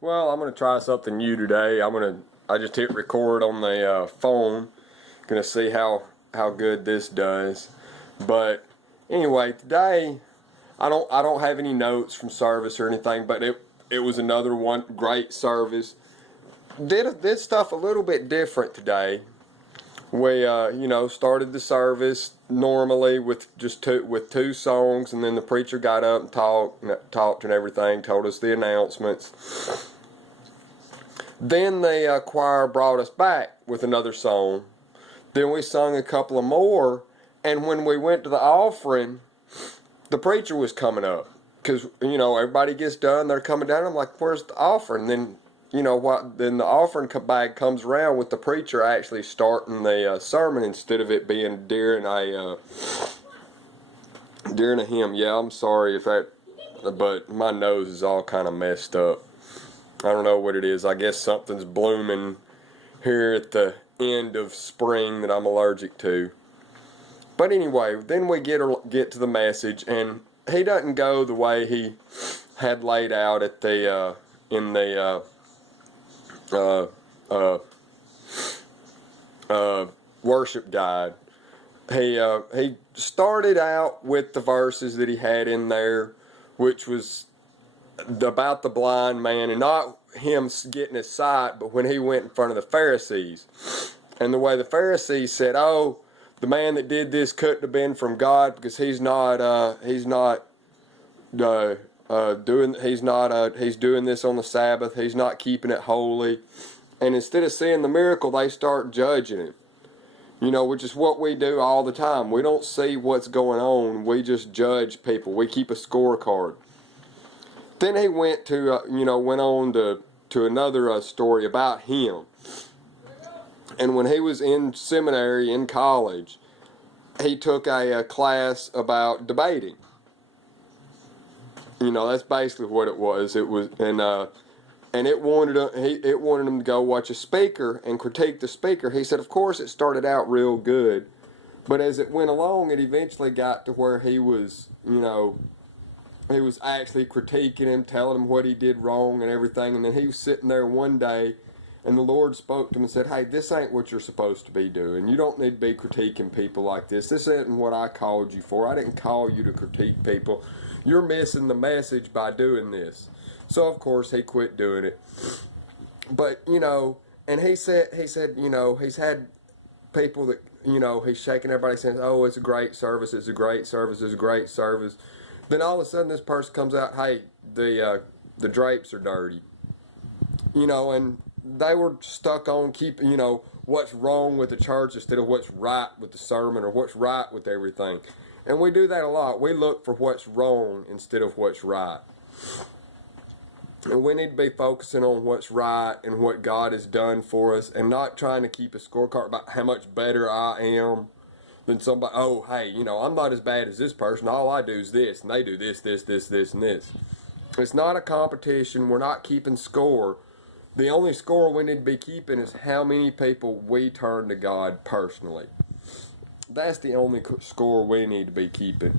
Well, I'm gonna try something new today. I just hit record on the phone. Gonna see how good this does. But anyway, today I don't have any notes from service or anything. But it was another one great service. Did stuff a little bit different today. We started the service normally with just two songs, and then the preacher got up and talked and everything, told us the announcements. Then the choir brought us back with another song. Then we sung a couple of more, and when we went to the offering, the preacher was coming up. Because, everybody gets done, they're coming down. I'm like, where's the offering? Then, then the offering bag comes around with the preacher actually starting the sermon instead of it being during a hymn. Yeah, I'm sorry but my nose is all kind of messed up. I don't know what it is. I guess something's blooming here at the end of spring that I'm allergic to. But anyway, then we get to the message, and he doesn't go the way he had laid out at the in the worship guide. He started out with the verses that he had in there, which was about the blind man, and not him getting his sight, but when he went in front of the Pharisees, and the way the Pharisees said, "Oh, the man that did this couldn't have been from God because he's doing this on the Sabbath. He's not keeping it holy." And instead of seeing the miracle, they start judging him. Which is what we do all the time. We don't see what's going on. We just judge people. We keep a scorecard. Then he went on to another story about him. And when he was in seminary, in college, he took a class about debating. That's basically what it was. It was, and it wanted him to go watch a speaker and critique the speaker. He said, of course, it started out real good, but as it went along, it eventually got to where he was actually critiquing him, telling him what he did wrong and everything. And then he was sitting there one day, and the Lord spoke to him and said, "Hey, this ain't what you're supposed to be doing. You don't need to be critiquing people like this. This isn't what I called you for. I didn't call you to critique people. You're missing the message by doing this." So, of course, he quit doing it. But, and he said, he's had people that, he's shaking everybody saying, "Oh, it's a great service, it's a great service, it's a great service." Then all of a sudden this person comes out, "Hey, the drapes are dirty." And they were stuck on keeping, what's wrong with the church instead of what's right with the sermon or what's right with everything. And we do that a lot. We look for what's wrong instead of what's right. And we need to be focusing on what's right and what God has done for us, and not trying to keep a scorecard about how much better I am than somebody. "Oh, hey, I'm not as bad as this person. All I do is this, and they do this, this, this, this, and this." It's not a competition. We're not keeping score. The only score we need to be keeping is how many people we turn to God personally. That's the only score we need to be keeping.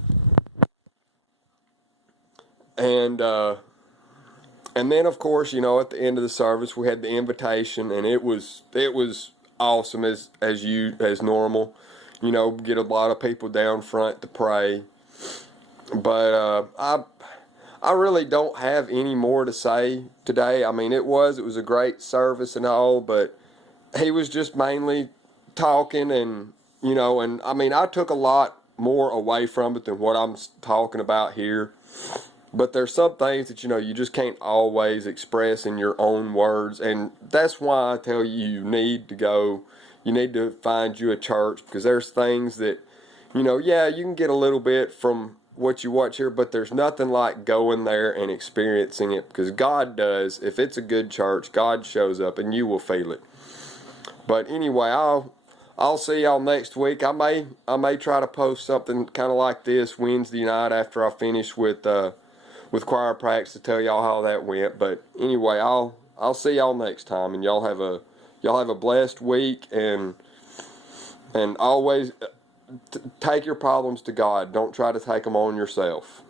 And then, of course, at the end of the service, we had the invitation, and it was awesome as normal. Get a lot of people down front to pray. But I really don't have any more to say today. I mean, it was a great service and all, but he was just mainly talking, and I mean, I took a lot more away from it than what I'm talking about here. But there's some things that, you just can't always express in your own words. And that's why I tell you need to find you a church, because there's things that, yeah, you can get a little bit from what you watch here, but there's nothing like going there and experiencing it, because God does. If it's a good church, God shows up and you will feel it. But anyway, I'll see y'all next week. I may try to post something kind of like this Wednesday night after I finish with choir practice to tell y'all how that went. But anyway, I'll see y'all next time, and y'all have a blessed week, and always take your problems to God. Don't try to take them on yourself.